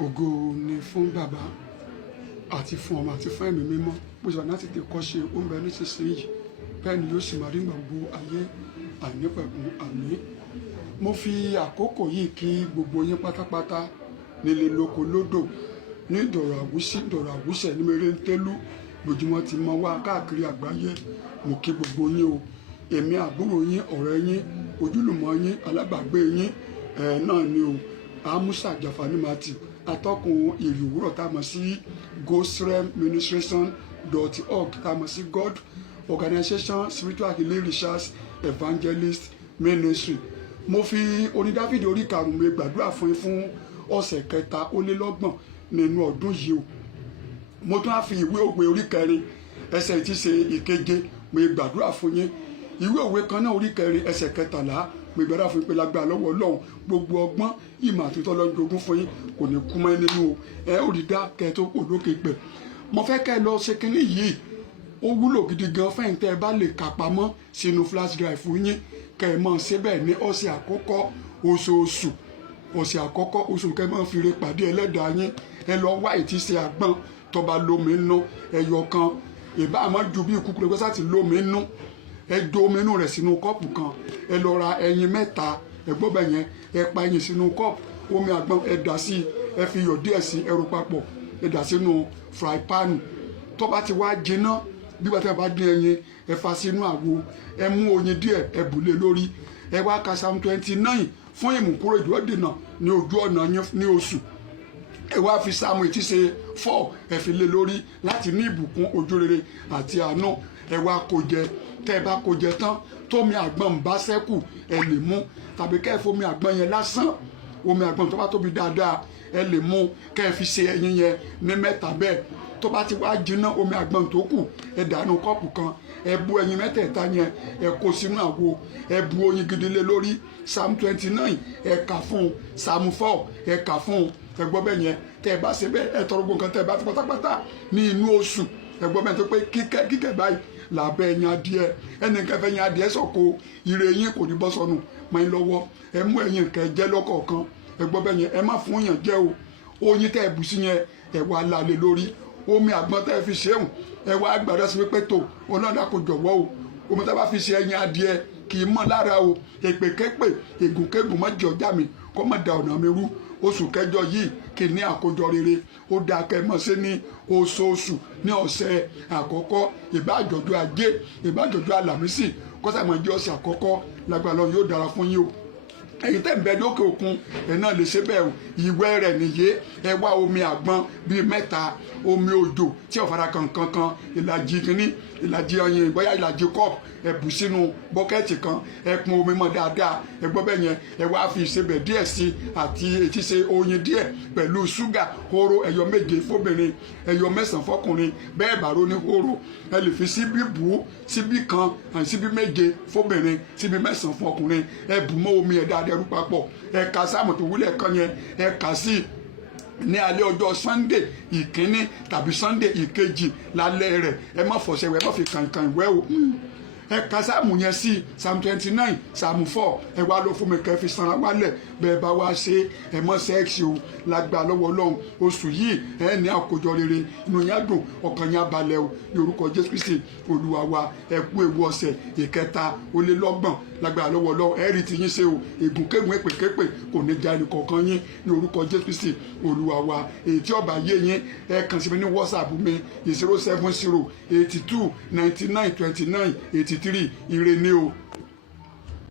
Ògo ni fún bàbá àti fún ọmọ àti fún ẹ̀mí mímọ́ bó ṣe wà láti tè kọ́ ṣe ó ń bẹ nísinsìnyí bẹ́ẹ̀ ni yóò sì máa rí gbogbo ayé àìnípẹ̀kun àmín. Mo fi àkókò yìí kí gbogbo yín pátápátá nílé lóko lódò ní ìdọ̀rọ̀ àwùsẹ̀ ní Mèrèntélú lójúmọ́ ti mọ́ wá káàkiri àgbáyé. Mo kí gbogbo yín o, èmi àbúrò yín, ọ̀rẹ́ yín, ojúlùmọ̀ yín, alábàágbé yín náà ni o, Amusa Jafani Matthew, atọ́kùn ìrì òwúrọ̀ tá a mọ̀ sí gosremministration.org tá a mọ̀ sí God Organization Spiritual Healing Research Evangelist Ministry. Mo fi orin Dáfídì orí karùn-ún gbàdúrà fún yín fún ọ̀sẹ̀ kẹta ó lé lọ́gbọ̀n nínú ọdún yìí o. Mo tún á fi ìwé òwe orí kẹrin ẹsẹ̀ tí ṣe ìkeje mo gbàdúrà fún yín. Ìwé òwe kan náà orí kẹrin ẹsẹ̀ kẹtàlá mo gbàdúrà fún yín pé lágbára lọ́wọ́ Ọlọ́run gbogbo ọgbọ́n ìmọ̀ àti ìtọ́ lọ́jọ́ ogún fún yín kò ní kú mọ́ nínú o. Ẹ ó rí dá kẹ́ tó kò lókè pẹ̀. Mo fẹ́ kẹ́ ẹ lọ ṣe kínní yìí ó wúlò gidi gan fẹ́yìn tẹ́ ẹ bá lè kà pamọ́ sínú flash drive fún yín kẹ́ ẹ mọ̀ ṣe bẹ́ẹ̀ ní ọ̀sẹ̀ àkọ́kọ́ oṣooṣù kẹ́ ẹ mọ̀ fi re pàdé ẹlẹ́dàá yín. Ẹ lọ wá ìtí ṣe àgbọn tọba lómi nú ẹyọ kan ìbá àmọ́ ju bí ìkúkú lẹ́gbẹ́ sáà ti lómi nú ẹ do omi inú rẹ̀ sínú kọ́ọ̀pù kan ẹ lọ ra ẹyin mẹ́ta ẹ gbọ́ bẹ́ẹ̀ yẹn ẹ pa ẹyin sínú kọ́ọ̀pù omi àgbọn ẹ dà sí ẹ fi iyọ̀ díẹ̀ sí ẹ rò papọ̀ ẹ dà sínú fry pan tó bá ti wá jiná bí wọ́n ti bá dín ẹyin ẹ fa sínú àwo ẹ mú oyin díẹ̀ ẹ bù lé lórí ẹ wá ka Psalm 29 fún ìmùkúrò ìdúródènà ní ojú ọ̀nà yín ní oṣù ẹ wá fi Sáàmù tí ṣe 4 ẹ fi lé lórí láti ní ìbùkún ojúrere àti àánú ẹ wá kó jẹ tẹ́ ẹ bá kó jẹ tán tómi àgbọn bá ṣẹ́kù ẹ lè mú tàbí kẹ́ ẹ fomi àgbọn yẹn lásán omi àgbọn tó bá tóbi dáadáa ẹ lè mú kẹ́ ẹ fi ṣe ẹyin yẹn ní mẹ́ta bẹ́ẹ̀ tó bá ti wá jiná omi àgbọn tó kù ẹ dànù kọ́ọ̀pù kan ẹ bu ẹyin mẹ́tẹ̀ẹ̀ta yẹn ẹ kó sínú àwo ẹ bu oyin gidi lé lórí Psalm 29 ẹ kà fún un Psalm 4 ẹ kà fún un ẹ gbọ́ bẹ́ẹ̀ yẹn tẹ́ ẹ bá ṣe bẹ́ẹ̀ ẹ tọrọ gbogbo nǹkan tẹ́ ẹ bá fi pátápátá ní inú oṣù ẹ gbọ́ bẹ́ẹ̀ tó pé kíkẹ́ báyìí làbẹ́ ẹyin adìẹ ẹnì kẹfẹ́ ẹyin adìẹ sọ̀kò ire yín kò ní bọ́ sọnù mọ́ ẹ lọ́wọ́ ẹ mú ẹyin kẹ jẹ́ lọ́kọ̀ọ̀kan ẹ gbọ́ bẹ́ẹ̀ yẹn ẹ má fún yàn jẹ́ o oyin tẹ́ ẹ bù sí yẹn ẹ wá lálẹ́ lórí omi àgbọn tẹ́ ẹ fi ṣéhùn ẹ wá gbàdá sí pé tó ọlọ́dà kò jọ̀wọ́ o omi tẹ́ bá fi ṣe ẹyin adìẹ kì í mọ́ lára o èpèképè ègùnkégùn má jẹ ọjà mi kọ́ má da ọ̀nà mi rú oṣù kẹjọ yìí kì í ní àkójọ rere ó dáa kẹ́ mọ̀ sí ní oṣooṣù ní ọ̀sẹ̀ àkọ́kọ́ ìbájọ́jọ́ ajé ìbájọ́jọ́ àlàmísì kọ́sàmọ́ jẹ́ ọ̀sẹ̀ àkọ́kọ́ lágbára Ọlọ́run yóò dára fún yín o ẹ̀yin tẹ́ ń bẹ lókè òkun ẹ̀ náà lè ṣe bẹ́ẹ̀ o ìwẹ̀ rẹ̀ nìyé ẹ wá omi àgbọn bíi mẹ́ta omi òjò tí ò fara kankan ìlàjì kínní ìlàjì ọyìn bóyá ìlàjì kọ́ọ̀pù ẹ bù sínú bọ́kẹ́ẹ̀tì kan ẹ pọn omi mọ́ dáadáa ẹ gbọ́ bẹ́ẹ̀ yẹn ẹ wá fi ìsebẹ̀ díẹ̀ sí àti etí ṣe oyin díẹ̀ pẹ̀lú ṣúgà hóró ẹyọ 7 fóbìnrin ẹyọ 9 fọkùnrin bẹ́ẹ̀ bàró ní hóró ẹ lè fi síbí bù ú síbí kan àti síbí 7 fóbìnrin síbí 9 fún ọkùnrin ẹ bù mọ́ omi ẹ dáadáa rú papọ̀ ẹ ka Sáàmù tó wúlẹ̀ kan yẹn ẹ kà sí ní alẹ́ ọjọ́ Sunday ìkíní tàbí Sunday ìkejì lálẹ́ rẹ̀ ẹ má fọṣẹ wẹ̀ ẹ má fi kànkàn ìwẹ̀ o ẹ ka Sáàmù yẹn sí Psalm 29 Psalm 4 ẹ wá lọ fún mi kẹ́ fi sanra wálẹ̀ bẹ́ẹ̀ bá wá ṣe ẹ mọ́ sẹ́ẹ̀sì o lágbà lọ́wọ́ Ọlọ́run oṣù yìí ẹ ní àkójọ rere inú yẹn dùn ọkàn yẹn balẹ̀ o ní orúkọ Jésù Kristi Olúwa wa ẹ kú ewu ọ̀sẹ̀ ìkẹta ó lé lọ́gbọ̀n lágbà lọ́wọ́ Ọlọ́run ẹ rí ti yín ṣe o ègùnkégùn èpèképè kò ní já ẹnì kọ̀ọ̀kan yín ní orúkọ Jésù Kristi Olúwa wa èyí tí ó bá yé yín ẹ kàn sí mi ní WhatsApp mi 070 82 99 29 83 ire ni o.